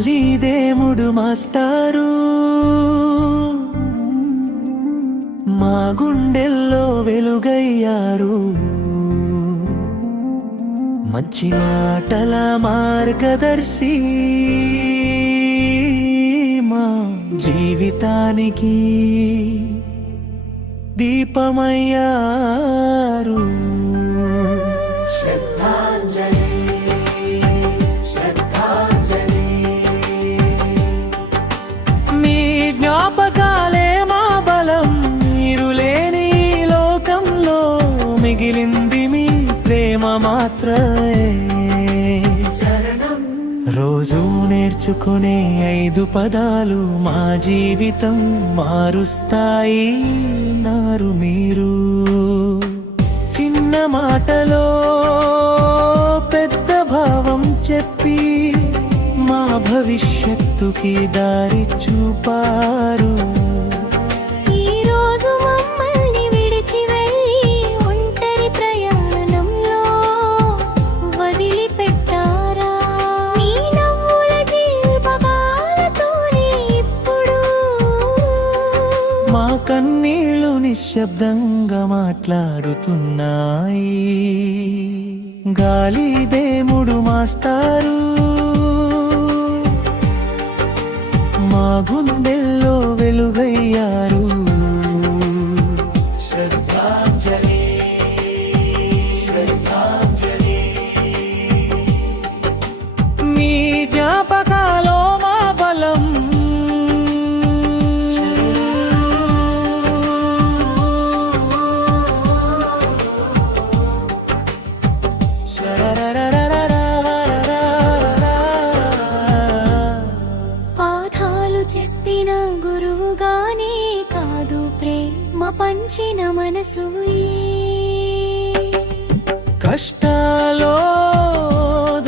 గాలిదేముడు మాస్టారు మా గుండెల్లో వెలుగయ్యారు. మంచి మాటల మార్గదర్శి మా జీవితానికి దీపమయ్యారు. మీ జ్ఞాపకాలే మా బలం, మీరు లేని లోకంలో మిగిలింది మీ ప్రేమ మాత్రమే. రోజు నేర్చుకునే 5 పదాలు మా జీవితం మారుస్తాయి. నారు మీరు చిన్న మాటలో పెద్ద భావం చెప్పి మా భవిష్యత్తుకి దారి చూపారు. మా కన్నీళ్ళు నిశ్శబ్దంగా మాట్లాడుతున్నాయి. గాలిదేముడు మాస్టారు మా గుండెల్లో వెలుగయ్యారు. శ్రద్ధాంజలి శ్రద్ధాంజలి. మీ జ్ఞాపకాలో మా బలం, పాఠాలు చెప్పిన గురువుగానే కాదు, ప్రేమ పంచిన మనసు. కష్టాలో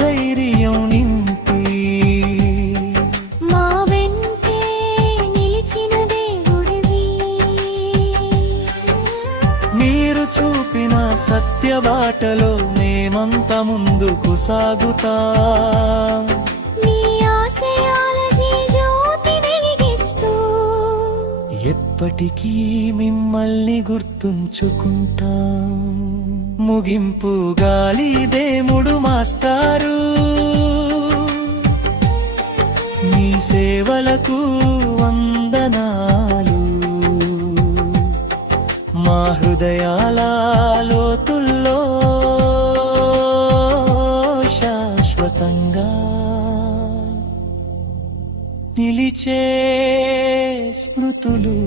ధైర్యం నింపి మా వెంటే నిలిచిన దేవుడివి. మీరు చూపిన సత్య బాటలో మేమంత ముందుకు సాగుతాం. మీ ఆశయాల జ్యోతి వెలిగిస్తూ ఎప్పటికీ మిమ్మల్ని గుర్తుంచుకుంటాం. ముగింపు గాలిదేముడు మాస్టారు మీ సేవలకు వందనాలు. మా హృదయాల లోతుల్లో శాశ్వతంగా నిలిచే స్మృతులు.